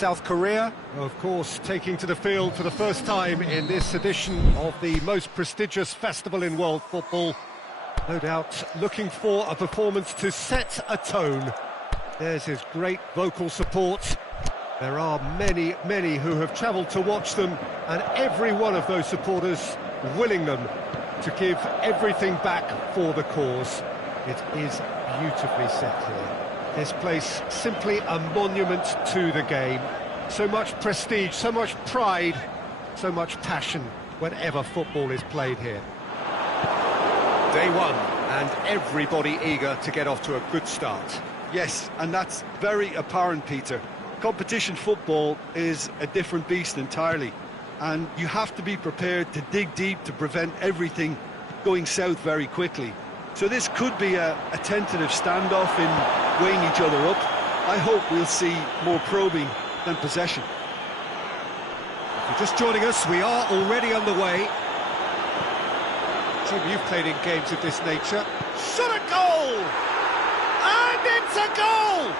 South Korea, of course, taking to the field for the first time in this edition of the most prestigious festival in world football. No doubt looking for a performance to set a tone. There's his great vocal support. There are many, many who have travelled to watch them, and every one of those supporters willing them to give everything back for the cause. It is beautifully set here. This place simply a monument to the game. So much prestige, so much pride, so much passion whenever football is played here. Day one, and everybody eager to get off to a good start. Yes, and that's very apparent, Peter. Competition football is a different beast entirely, and you have to be prepared to dig deep to prevent everything going south very quickly. So this could be a tentative standoff in weighing each other up. I hope we'll see more probing than possession. If you're just joining us, we are already underway. Jim, you've played in games of this nature. Shot a goal! And it's a goal!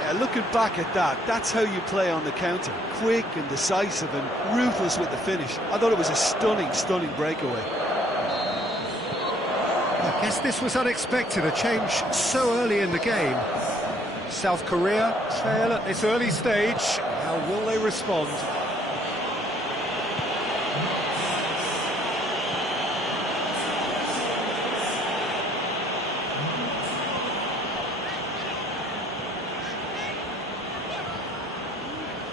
Yeah, looking back at that, that's how you play on the counter. Quick and decisive and ruthless with the finish. I thought it was a stunning, stunning breakaway. I guess this was unexpected, a change so early in the game. South Korea trail at this early stage. How will they respond?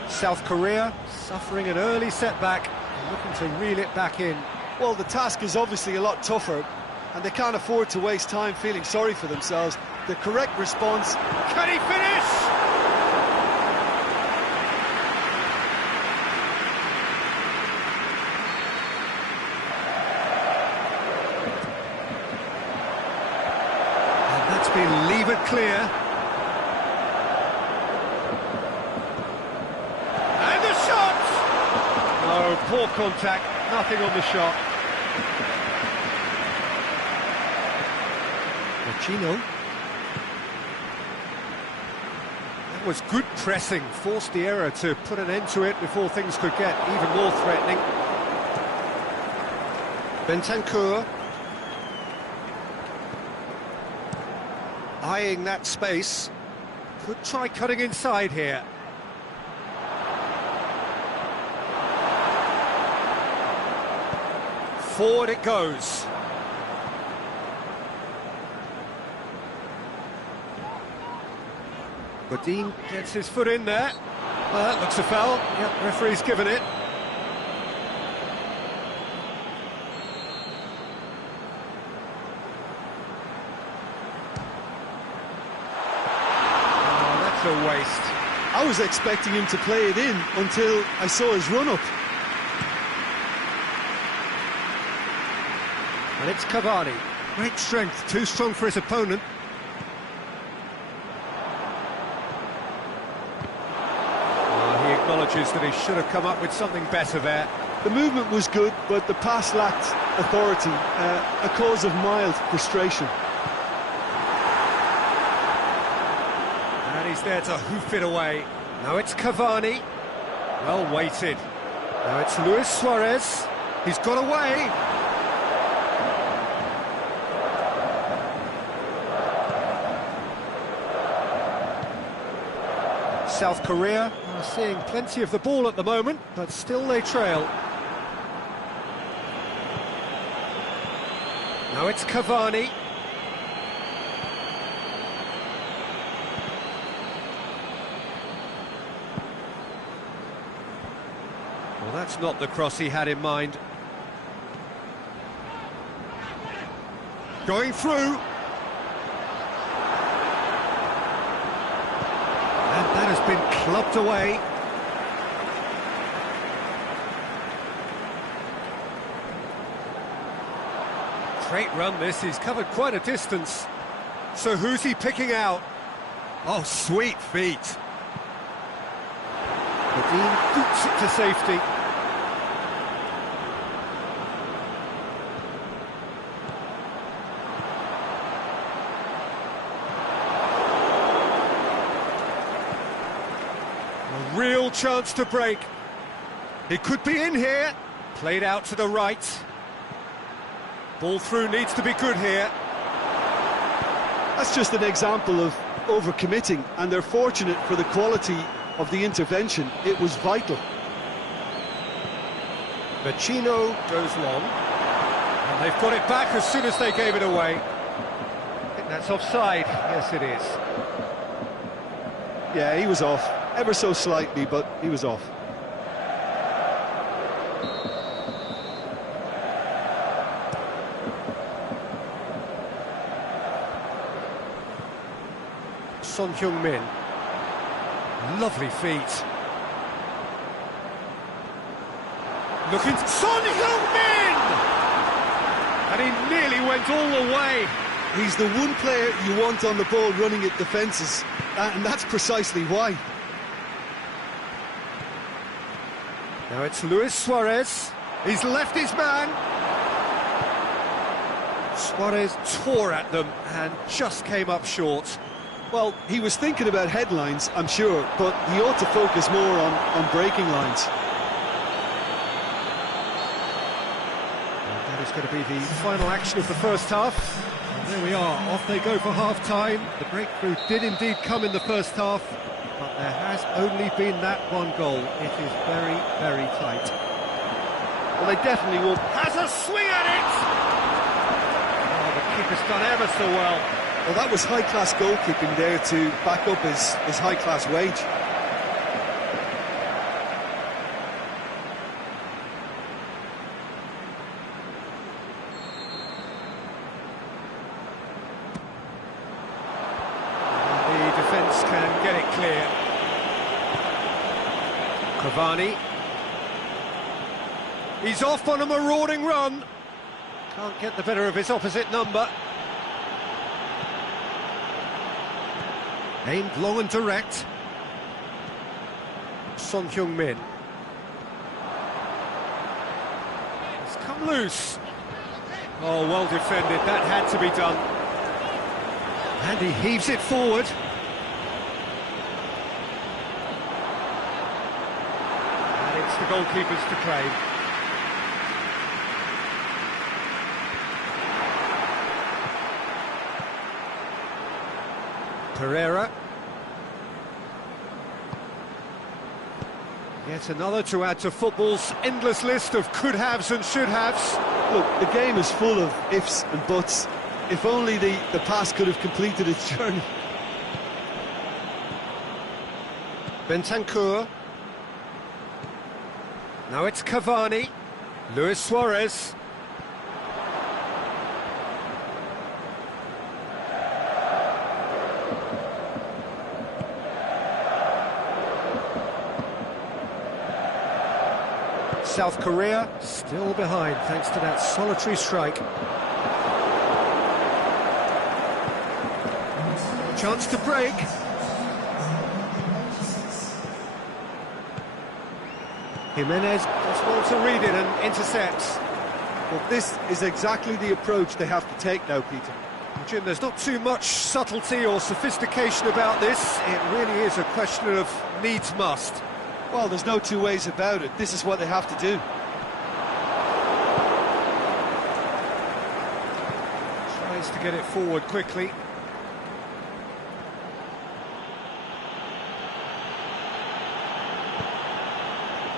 South Korea suffering an early setback and looking to reel it back in. Well, the task is obviously a lot tougher, and they can't afford to waste time feeling sorry for themselves. The correct response... Can he finish? And that's been levered clear. Oh, poor contact, nothing on the shot. Machino. That was good pressing, forced the error to put an end to it before things could get even more threatening. Bentancur. Eyeing that space. Could try cutting inside here. Forward it goes. Godin gets his foot in there. Well, that looks a foul. Yep, referee's given it. Oh, that's a waste. I was expecting him to play it in until I saw his run-up. And it's Cavani. Great strength, too strong for his opponent. He acknowledges that he should have come up with something better there. The movement was good, but the pass lacked authority, a cause of mild frustration. And he's there to hoof it away. Now it's Cavani. Well weighted. Now it's Luis Suarez. He's got away. South Korea are seeing plenty of the ball at the moment, but still they trail. Now it's Cavani. Well, that's not the cross he had in mind. Going through. That has been clubbed away. Great run this, he's covered quite a distance. So who's he picking out? Oh, sweet feet. Godin boots it to safety. chance to break. It could be in here. Played out to the right. Ball through needs to be good here. That's just an example of overcommitting, and they're fortunate for the quality of the intervention. It was vital. Vecino goes long. And they've got it back as soon as they gave it away. I think that's offside. Yes, it is. Yeah, he was off. Ever so slightly, but he was off. Son Heung-min. Lovely feet. Looking... Son Heung-min! And he nearly went all the way. He's the one player you want on the ball running at defences, and that's precisely why. Now it's Luis Suarez. He's left his man. Suarez tore at them and just came up short. Well, he was thinking about headlines, I'm sure, but he ought to focus more on breaking lines. And that is going to be the final action of the first half. And there we are, off they go for half-time. The breakthrough did indeed come in the first half, but there has only been that one goal. It is very, very tight. Well, they definitely will. Has a swing at it! Oh, the keeper's done ever so well. Well, that was high-class goalkeeping there to back up his high-class wage. The defence can get it clear. Cavani. He's off on a marauding run. Can't get the better of his opposite number. Aimed long and direct. Son Heung-min. It's come loose. Oh, well defended. That had to be done. And he heaves it forward. And it's the goalkeeper's to claim. Pereira. Yet another to add to football's endless list of could-haves and should-haves. Look, the game is full of ifs and buts. If only the pass could have completed its journey. Bentancur. Now it's Cavani. Luis Suarez. South Korea still behind thanks to that solitary strike. Chance to break. Jimenez does well to read it and intercepts. Well, this is exactly the approach they have to take now, Peter. Jim, there's not too much subtlety or sophistication about this. It really is a question of needs must. Well, there's no two ways about it. This is what they have to do. Tries to get it forward quickly.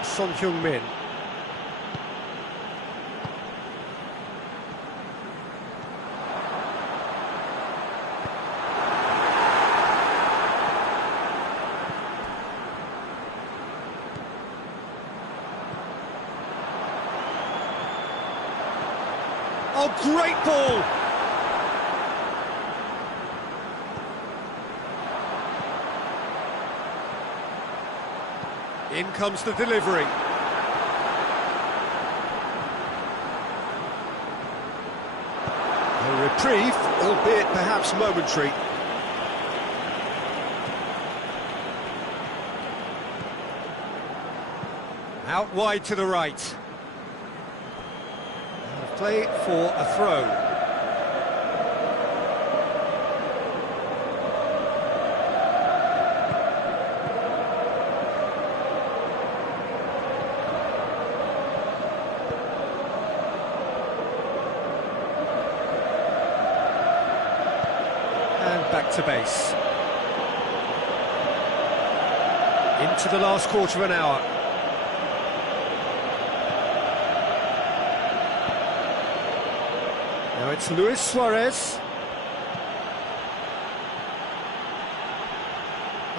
Son Heung-min. Oh, great ball! In comes the delivery. A reprieve, albeit perhaps momentary. Out wide to the right. Play for a throw. back to base. Into the last quarter of an hour. Now it's Luis Suarez.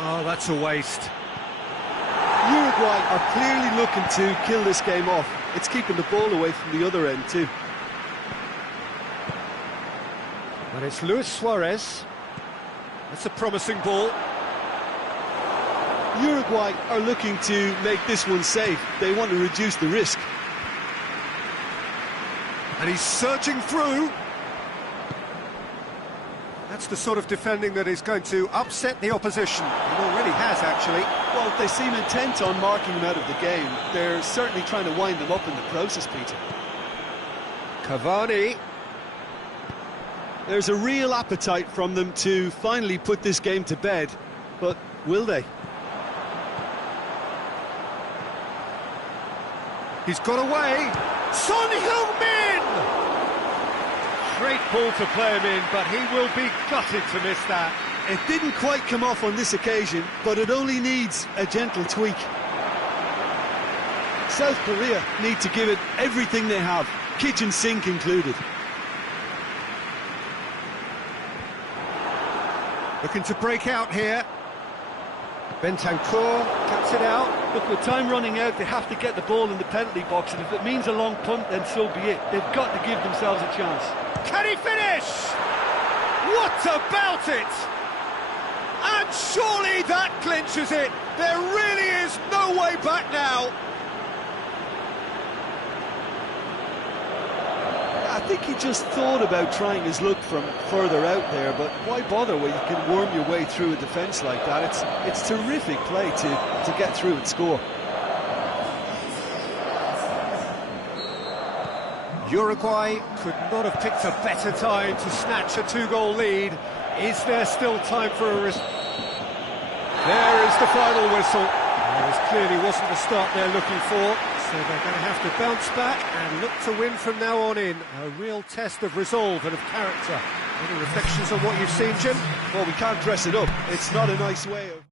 Oh, that's a waste. Uruguay are clearly looking to kill this game off. It's keeping the ball away from the other end too. And it's Luis Suarez. That's a promising ball. Uruguay are looking to make this one safe. They want to reduce the risk. And he's surging through. That's the sort of defending that is going to upset the opposition. It already has, actually. Well, they seem intent on marking him out of the game. They're certainly trying to wind them up in the process, Peter. Cavani. There's a real appetite from them to finally put this game to bed, but will they? He's got away. Son Heung-min! Great ball to play him in, but he will be gutted to miss that. It didn't quite come off on this occasion, but it only needs a gentle tweak. South Korea need to give it everything they have, kitchen sink included. Looking to break out here. Bentancur cuts it out. Look, with time running out, they have to get the ball in the penalty box, and if it means a long punt, then so be it. They've got to give themselves a chance. Can he finish? What about it? And surely that clinches it. There really is no way back now. I think he just thought about trying his luck from further out there, but why bother when you can worm your way through a defence like that? It's terrific play to get through and score. Uruguay could not have picked a better time to snatch a two-goal lead. Is there still time for a risk? There is the final whistle. This clearly wasn't the start they're looking for, so they're going to have to bounce back and look to win from now on in. A real test of resolve and of character. Any reflections on what you've seen, Jim? Well, we can't dress it up. It's not a nice way of...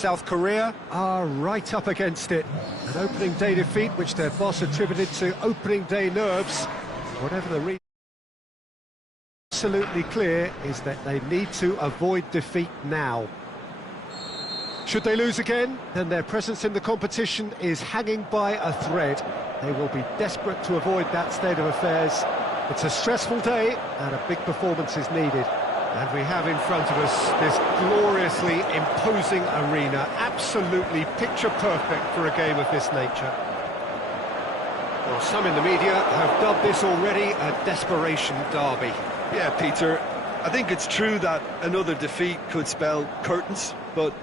South Korea are right up against it. An opening day defeat which their boss attributed to opening day nerves. Whatever the reason, absolutely clear is that they need to avoid defeat now. Should they lose again, then their presence in the competition is hanging by a thread. They will be desperate to avoid that state of affairs. It's a stressful day and a big performance is needed. And we have in front of us this gloriously imposing arena, absolutely picture perfect for a game of this nature. Well, some in the media have dubbed this already a desperation derby. Yeah, Peter, I think it's true that another defeat could spell curtains, but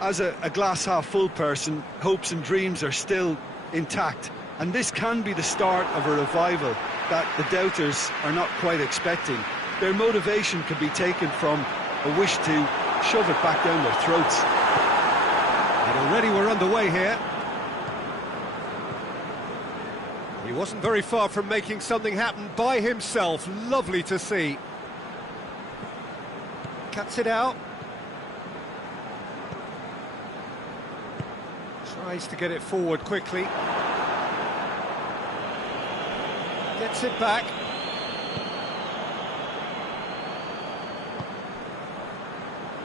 as a glass-half-full person, hopes and dreams are still intact. And this can be the start of a revival that the doubters are not quite expecting. Their motivation can be taken from a wish to shove it back down their throats. And already we're underway here. He wasn't very far from making something happen by himself. Lovely to see. Cuts it out. Tries to get it forward quickly. Gets it back.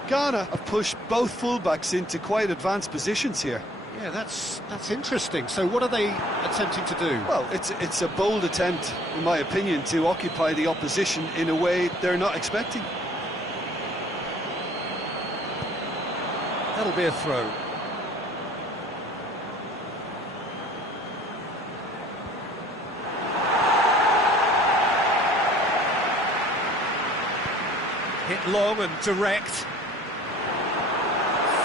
Ghana have pushed both fullbacks into quite advanced positions here. Yeah, that's interesting. So what are they attempting to do? Well, it's a bold attempt, in my opinion, to occupy the opposition in a way they're not expecting. That'll be a throw. Hit long and direct.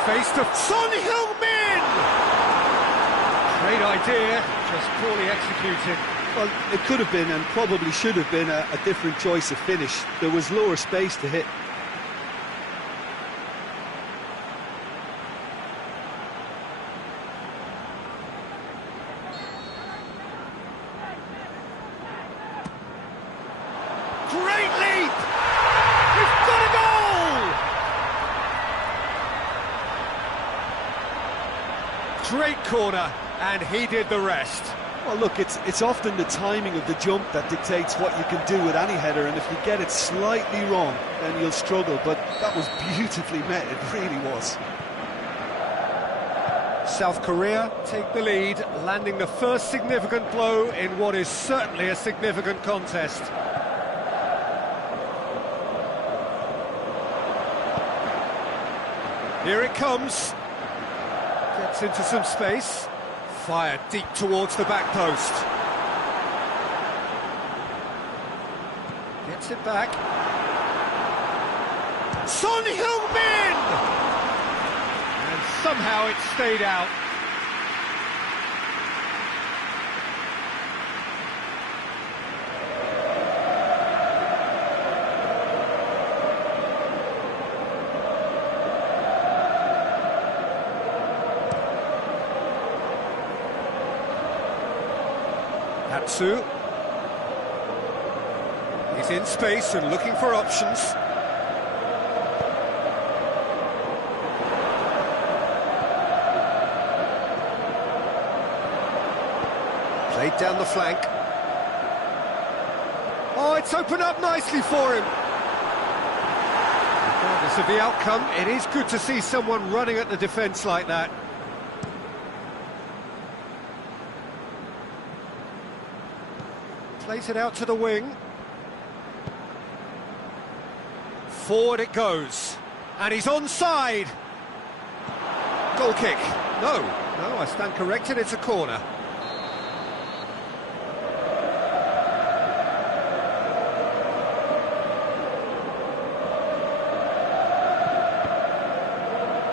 Face to Son Heung-min! Great idea, just poorly executed. Well, it could have been and probably should have been a different choice of finish. There was lower space to hit. Great leap! We've got a goal! Great corner, and he did the rest. Well, look, it's often the timing of the jump that dictates what you can do with any header, and if you get it slightly wrong, then you'll struggle, but that was beautifully met, it really was. South Korea take the lead, landing the first significant blow in what is certainly a significant contest. Here it comes. Gets into some space. Fired deep towards the back post. Gets it back. Son Heung-min! And somehow it stayed out. Hatsu. He's in space and looking for options. Played down the flank. Oh, it's opened up nicely for him. Regardless of the outcome, it is good to see someone running at the defence like that. Plays it out to the wing. Forward it goes. And he's onside. Goal kick. No, I stand corrected, it's a corner.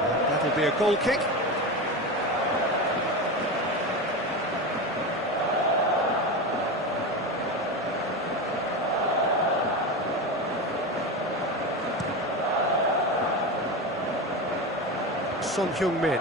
And that'll be a goal kick. Son Heung-min.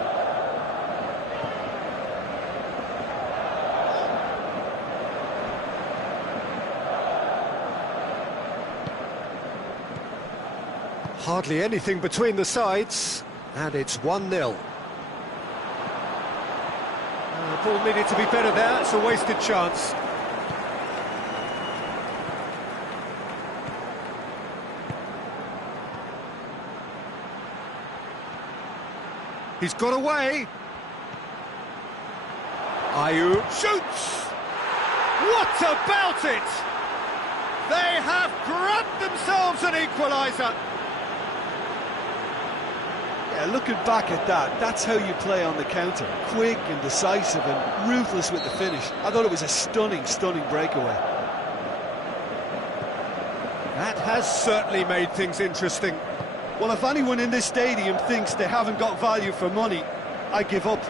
Hardly anything between the sides, and it's 1-0. Ball needed to be better there, it's a wasted chance. He's got away. Ayew shoots! What about it? They have grabbed themselves an equaliser. Yeah, looking back at that, that's how you play on the counter. Quick and decisive and ruthless with the finish. I thought it was a stunning, stunning breakaway. That has certainly made things interesting. Well, if anyone in this stadium thinks they haven't got value for money, I give up.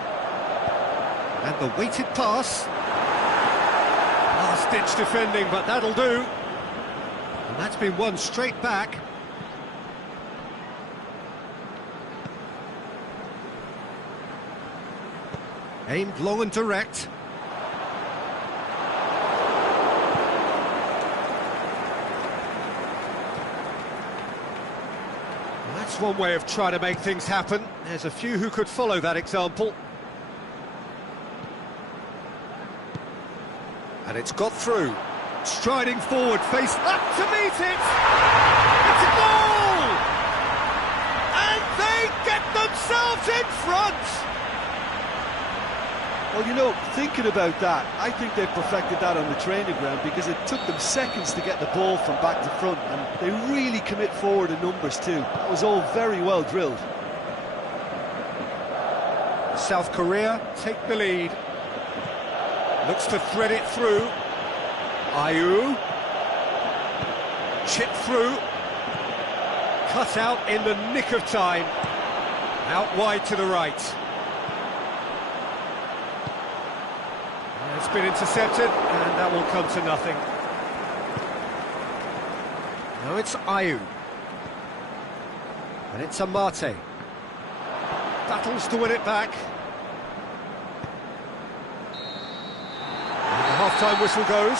And the weighted pass. Last-ditch defending, but that'll do. And that's been won straight back. Aimed long and direct. That's one way of trying to make things happen. There's a few who could follow that example. And it's got through. Striding forward, face up to meet it! It's a goal! And they get themselves in front! Well, you know, thinking about that, I think they've perfected that on the training ground because it took them seconds to get the ball from back to front, and they really commit forward in numbers too. That was all very well drilled. South Korea take the lead. Looks to thread it through. Ayew. Chip through. Cut out in the nick of time. Out wide to the right. It's been intercepted, and that will come to nothing. Now it's Ayew. And it's Amate. Battles to win it back. And the half-time whistle goes.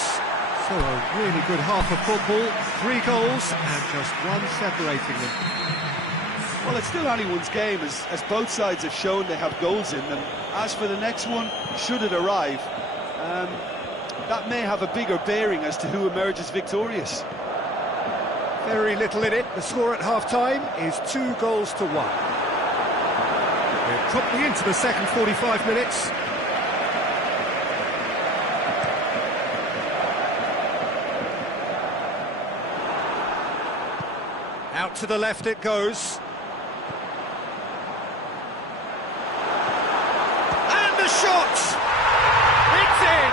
So a really good half of football. 3 goals, and just one separating them. Well, it's still anyone's game, as both sides have shown they have goals in them. As for the next one, should it arrive, that may have a bigger bearing as to who emerges victorious. Very little in it. The score at half-time is 2 goals to 1. We're promptly into the second 45 minutes. Out to the left it goes. And the shot! It's in!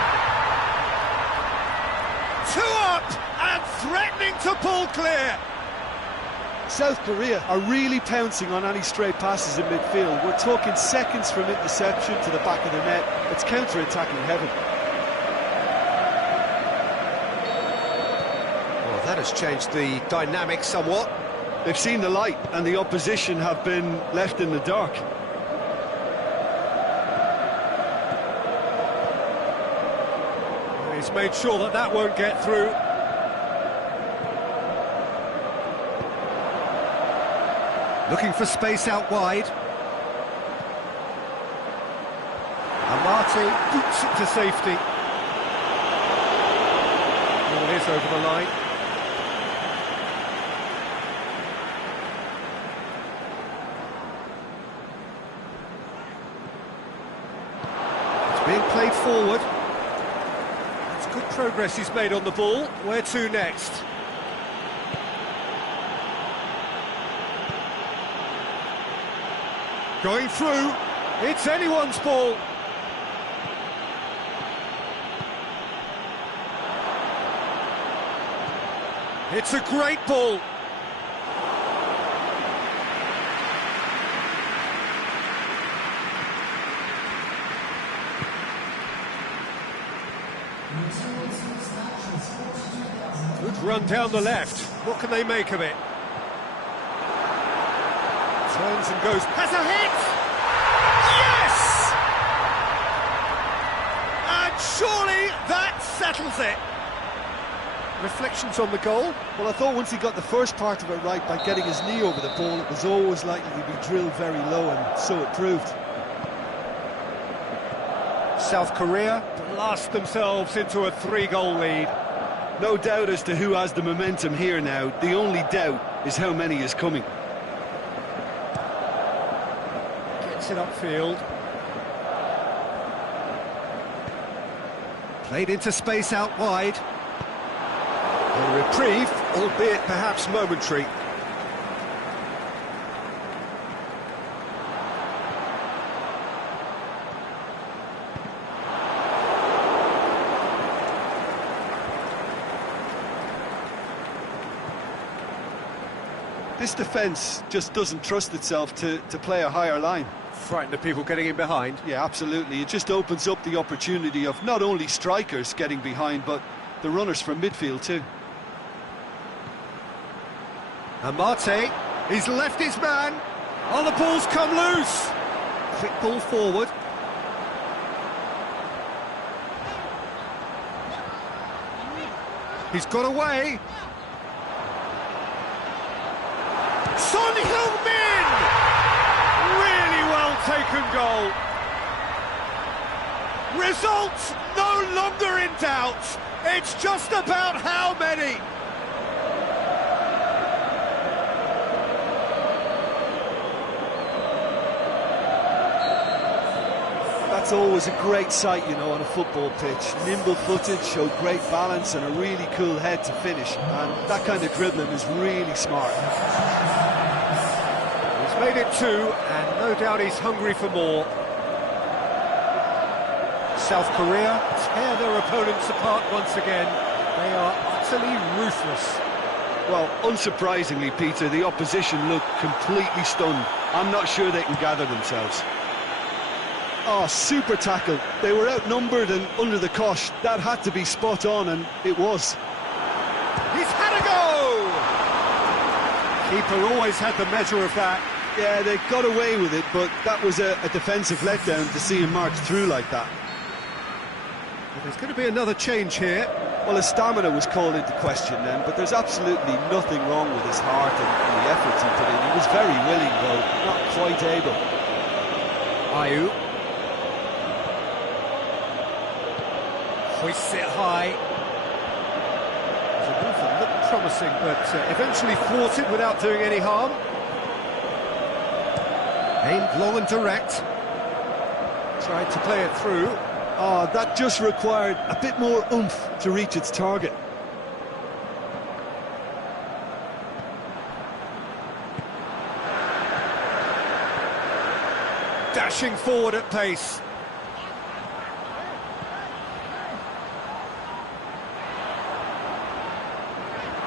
2 up and threatening to pull clear. South Korea are really pouncing on any stray passes in midfield. We're talking seconds from interception to the back of the net. It's counter-attacking heaven. Well, that has changed the dynamic somewhat. They've seen the light, and the opposition have been left in the dark. He's made sure that that won't get through. Looking for space out wide. Amate boots it to safety. Ball is over the line. It's being played forward. That's good progress he's made on the ball. Where to next? Going through, it's anyone's ball. It's a great ball. Good run down the left. What can they make of it? Turns and goes, has a hit! Yes! And surely that settles it. Reflections on the goal? Well, I thought once he got the first part of it right by getting his knee over the ball, it was always likely to be drilled very low, and so it proved. South Korea blast themselves into a 3-goal lead. No doubt as to who has the momentum here now. The only doubt is how many is coming. Gets it upfield. Played into space out wide. A reprieve, albeit perhaps momentary. This defence just doesn't trust itself to play a higher line. Frightened of people getting in behind. Yeah, absolutely. It just opens up the opportunity of not only strikers getting behind, but the runners from midfield too. Amate, he's left his man. Oh, the ball's come loose. Quick ball forward. He's got away. Son Heung-min! Really well taken goal. Results no longer in doubt. It's just about how many. That's always a great sight, you know, on a football pitch. Nimble-footed, showed great balance and a really cool head to finish. And that kind of dribbling is really smart. He's made it 2, and no doubt he's hungry for more. South Korea tear their opponents apart once again. They are utterly ruthless. Well, unsurprisingly, Peter, the opposition look completely stunned. I'm not sure they can gather themselves. Oh, super tackle. They were outnumbered and under the cosh. That had to be spot on, and it was. He's had a go! Keeper always had the measure of that. Yeah, they got away with it, but that was a defensive letdown to see him march through like that. There's going to be another change here. Well, his stamina was called into question then, but there's absolutely nothing wrong with his heart and the efforts he put in. He was very willing, though, not quite able. Ayew. Hoists it high. The move that looked promising, but eventually thwarted without doing any harm. Aimed long and direct. Tried to play it through. Oh, that just required a bit more oomph to reach its target. Dashing forward at pace.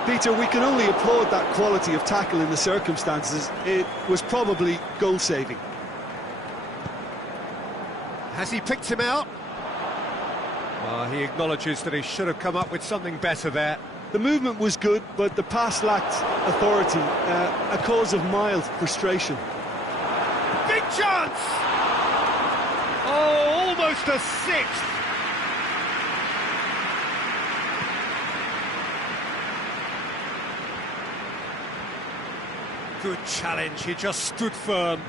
Peter, we can only applaud that quality of tackle in the circumstances. It was probably goal-saving. Has he picked him out? He acknowledges that he should have come up with something better there. The movement was good, but the pass lacked authority, a cause of mild frustration. Big chance! Oh, almost a sixth! Good challenge, he just stood firm.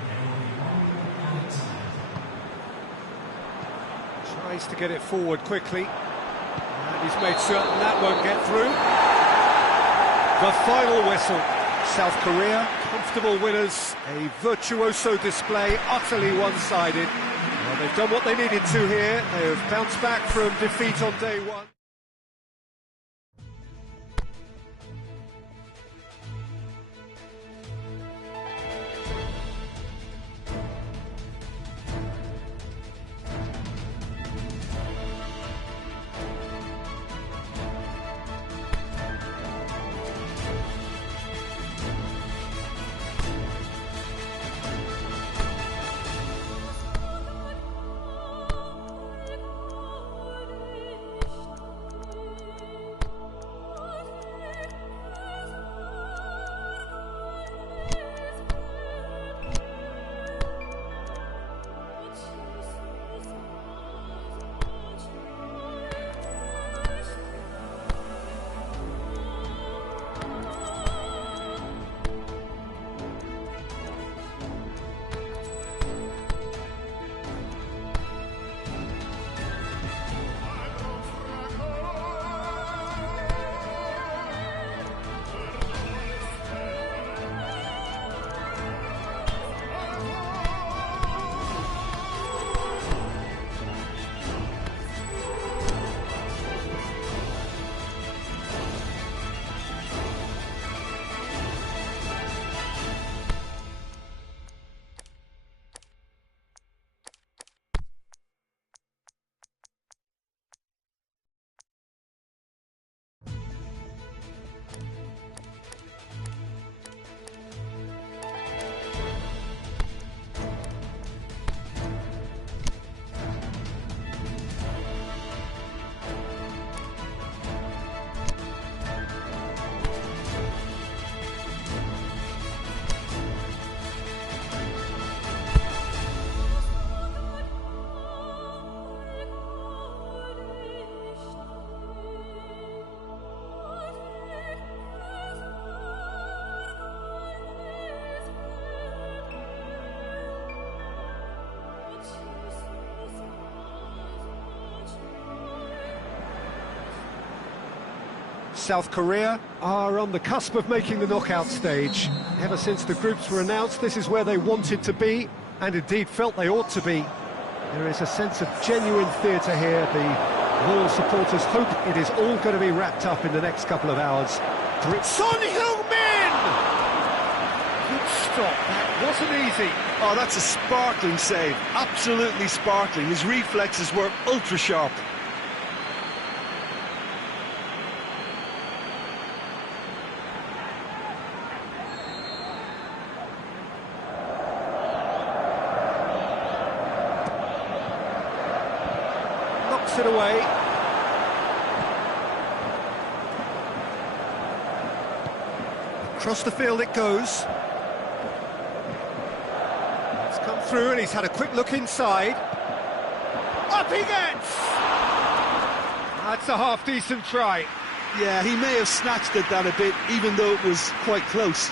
Tries to get it forward quickly. And he's made certain that won't get through. The final whistle. South Korea, comfortable winners. A virtuoso display, utterly one-sided. Well, they've done what they needed to here. They have bounced back from defeat on day one. South Korea are on the cusp of making the knockout stage. Ever since the groups were announced, this is where they wanted to be, and indeed felt they ought to be. There is a sense of genuine theatre here. The Royal supporters hope it is all going to be wrapped up in the next couple of hours. Son Heung-min! Good stop, that wasn't easy. Oh, that's a sparkling save, absolutely sparkling. His reflexes were ultra-sharp. Knocks it away. Across the field it goes. It's come through and he's had a quick look inside. Up he gets! That's a half-decent try. Yeah, he may have snatched at that a bit, even though it was quite close.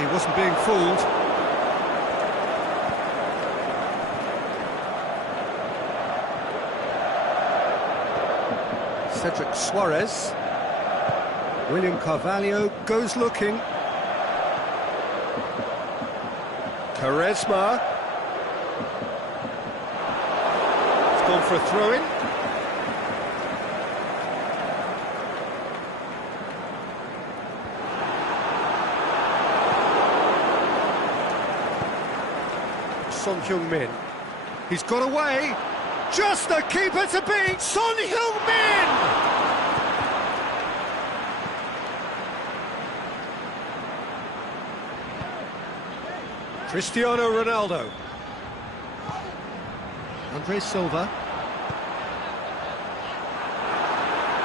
He wasn't being fooled. Cedric Suarez. William Carvalho goes looking. Quaresma. It's gone for a throw-in. Son Heung-min. He's got away. Just the keeper to beat. Son Heung-min! Cristiano Ronaldo. Andre Silva.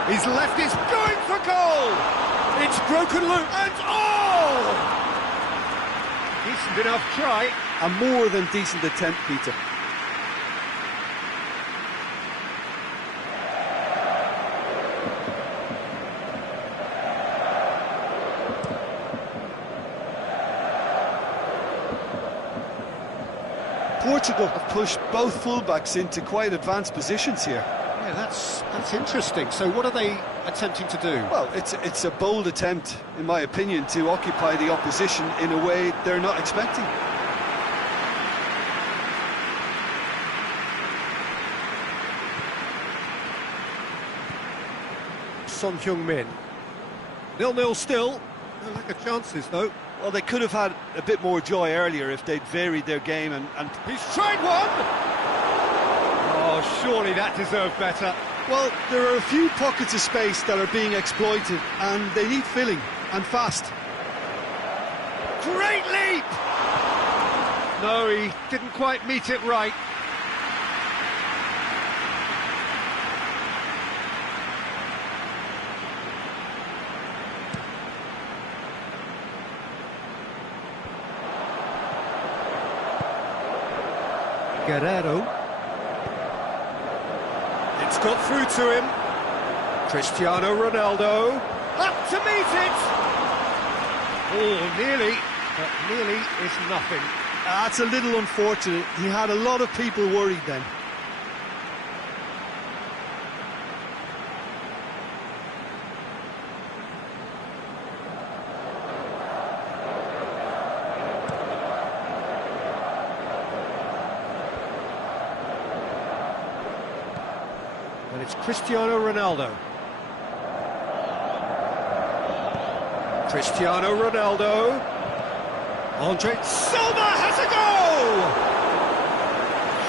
His left is going for goal! It's broken loose and oh! Decent enough try. A more than decent attempt, Peter. Portugal have pushed both fullbacks into quite advanced positions here. Yeah, that's interesting. So what are they attempting to do? Well, it's a bold attempt, in my opinion, to occupy the opposition in a way they're not expecting. Son Heung-min. 0-0 still. No lack of chances, though. Well, they could have had a bit more joy earlier if they'd varied their game and... He's tried one! Oh, surely that deserved better. Well, there are a few pockets of space that are being exploited, and they need filling, and fast. Great leap! No, he didn't quite meet it right. Guerrero. It's got through to him. Cristiano Ronaldo. Up to meet it! Oh, nearly, but nearly is nothing. That's a little unfortunate. He had a lot of people worried then. And it's Cristiano Ronaldo. Cristiano Ronaldo. Andre Silva has a goal!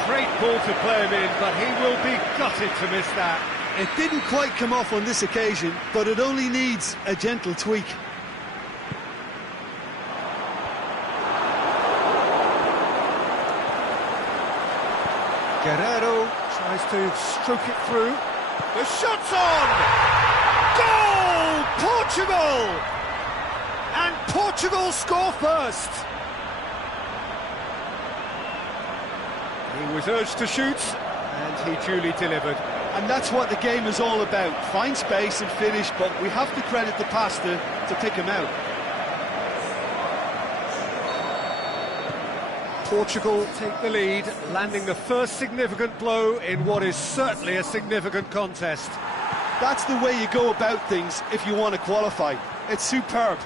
Great ball to play him in, but he will be gutted to miss that. It didn't quite come off on this occasion, but it only needs a gentle tweak. Guerrero tries to stroke it through. The shot's on! Goal! Portugal! And Portugal score first! He was urged to shoot, and he duly delivered. And that's what the game is all about. Find space and finish, but we have to credit the passer to pick him out. Portugal take the lead, landing the first significant blow in what is certainly a significant contest. That's the way you go about things if you want to qualify. It's superb.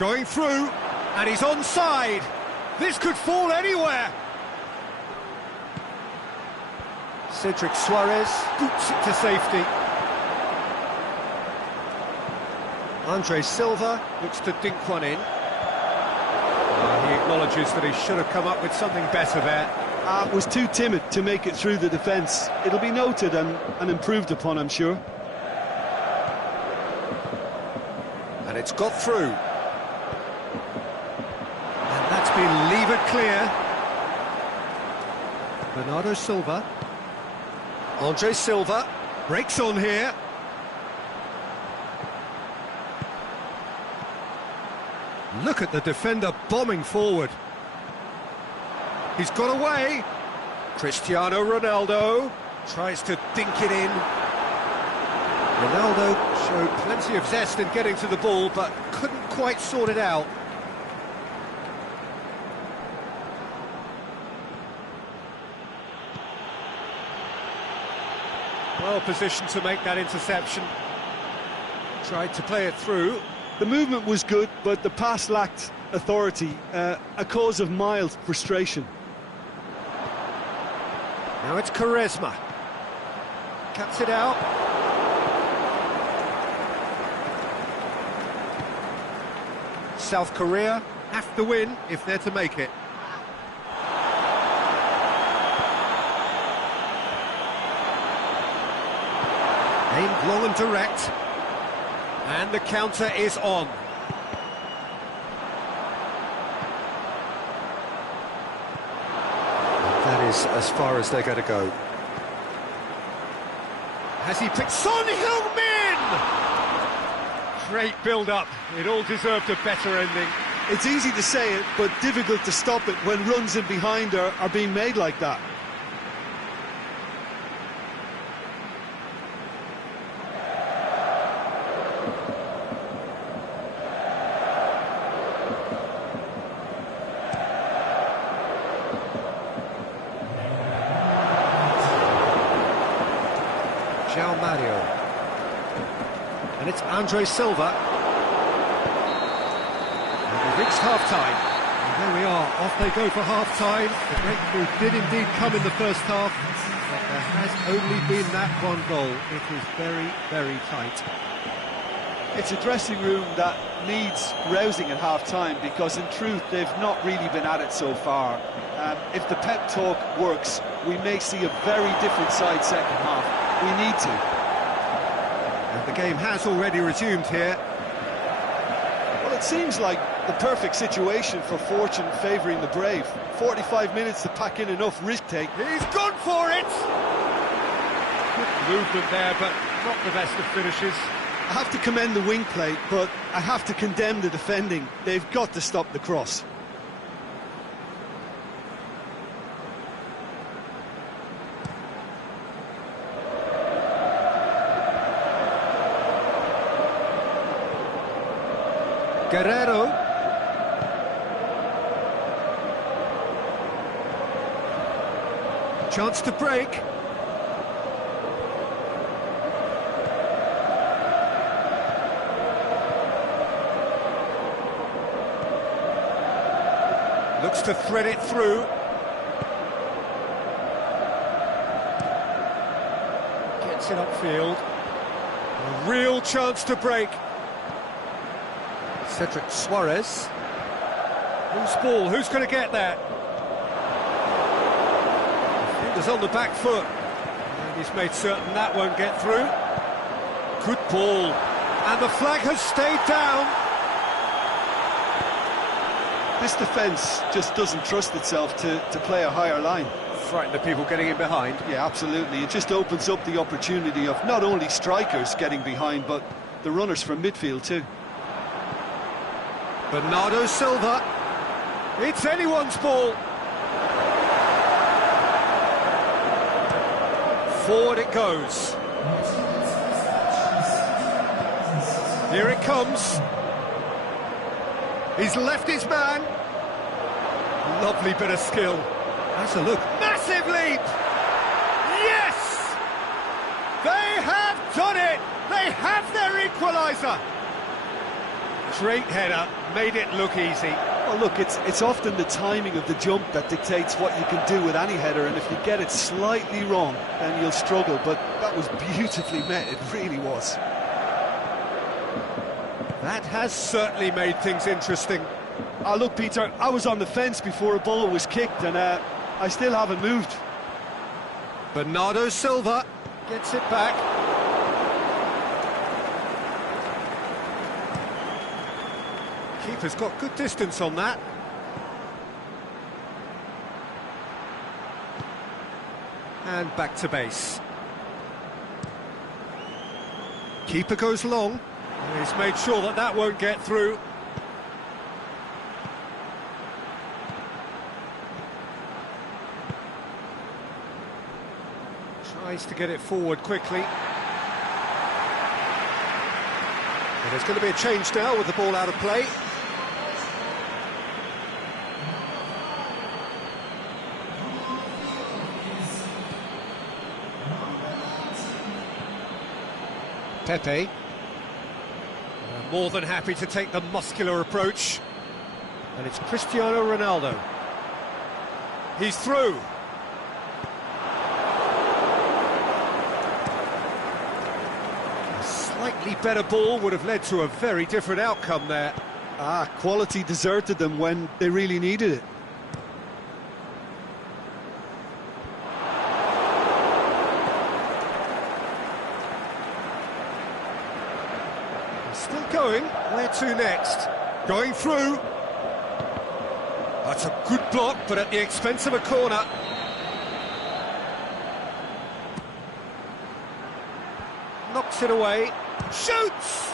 Going through, and he's onside. This could fall anywhere. Cedric Suarez boots it to safety. Andre Silva looks to dink one in. He acknowledges that he should have come up with something better there. Was too timid to make it through the defence. It'll be noted and improved upon, I'm sure. And it's got through. And that's been levered clear. Bernardo Silva. Andre Silva breaks on here. Look at the defender bombing forward. He's got away. Cristiano Ronaldo tries to dink it in. Ronaldo showed plenty of zest in getting to the ball, but couldn't quite sort it out. Well positioned to make that interception. Tried to play it through. The movement was good, but the pass lacked authority, a cause of mild frustration. Now it's Quaresma. Cuts it out. South Korea have to win if they're to make it. Aimed long and direct. And the counter is on. That is as far as they're going to go. Has he picked Son Heung-min? Great build-up. It all deserved a better ending. It's easy to say it, but difficult to stop it when runs in behind are being made like that. João Mario. And it's Andre Silva. And we've reached half-time. And there we are, off they go for half-time. The breakthrough did indeed come in the first half, but there has only been that one goal. It is very, very tight. It's a dressing room that needs rousing at half-time, because in truth they've not really been at it so far. If the pep talk works, we may see a very different side second half. We need to. And the game has already resumed here. Well, it seems like the perfect situation for fortune favouring the brave. 45 minutes to pack in enough risk-take. He's gone for it! Good movement there, but not the best of finishes. I have to commend the wing play, but I have to condemn the defending. They've got to stop the cross. Guerrero. Chance to break. Looks to thread it through. Gets it upfield. A real chance to break. Cedric Suarez. Who's ball? Who's going to get that? Fingers on the back foot. And he's made certain that won't get through. Good ball. And the flag has stayed down. This defence just doesn't trust itself to play a higher line. Frighten the people getting in behind. Yeah, absolutely. It just opens up the opportunity of not only strikers getting behind, but the runners from midfield too. Bernardo Silva. It's anyone's ball. Forward it goes. Here it comes. He's left his man. Lovely bit of skill. That's a look. Massive leap! Yes! They have done it! They have their equaliser! Great header, made it look easy. Well, look, it's often the timing of the jump that dictates what you can do with any header, and if you get it slightly wrong, then you'll struggle, but that was beautifully met, it really was. That has certainly made things interesting. Look, Peter, I was on the fence before a ball was kicked, and I still haven't moved. Bernardo Silva gets it back. Keeper's got good distance on that. And back to base. Keeper goes long. He's made sure that that won't get through. Tries to get it forward quickly. And there's going to be a change now with the ball out of play. Pepe. More than happy to take the muscular approach. And it's Cristiano Ronaldo. He's through. A slightly better ball would have led to a very different outcome there. Quality deserted them when they really needed it. Still going. Where to next? Going through. That's a good block, but at the expense of a corner. Knocks it away. Shoots!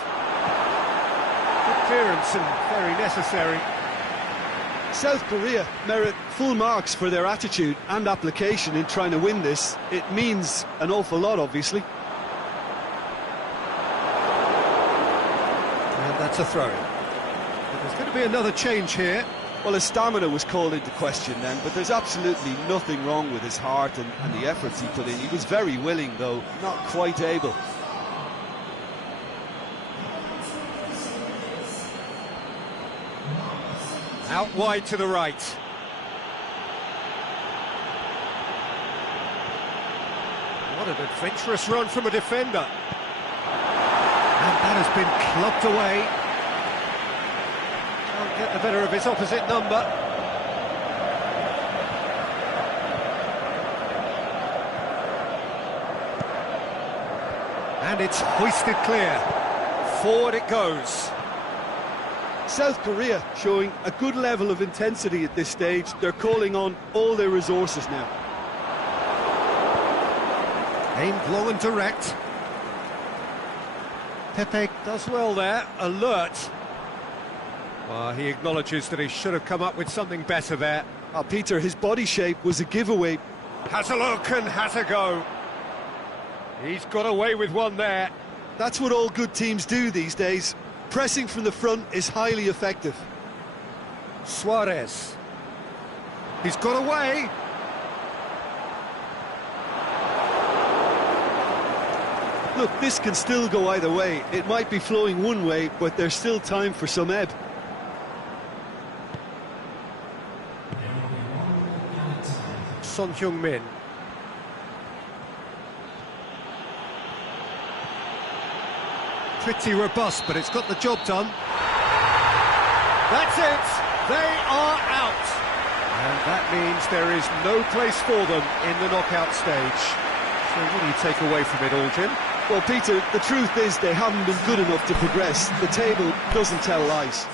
Good clearance and very necessary. South Korea merit full marks for their attitude and application in trying to win this. It means an awful lot, obviously. That's a throw. But there's going to be another change here. Well, his stamina was called into question then, but there's absolutely nothing wrong with his heart and the efforts he put in. He was very willing, though, not quite able. Out wide to the right. What an adventurous run from a defender. And that has been clubbed away. Can't get the better of his opposite number. And it's hoisted clear. Forward it goes. South Korea showing a good level of intensity at this stage. They're calling on all their resources now. Aimed long and direct. Pepe does well there, alert. Well, he acknowledges that he should have come up with something better there. Peter, his body shape was a giveaway. Has a look and has a go. He's got away with one there. That's what all good teams do these days. Pressing from the front is highly effective. Suarez. He's got away. Look, this can still go either way. It might be flowing one way, but there's still time for some ebb. Son Heung-min. Pretty robust, but it's got the job done. That's it! They are out! And that means there is no place for them in the knockout stage. So what do you take away from it all, Jim? Well, Peter, the truth is they haven't been good enough to progress. The table doesn't tell lies.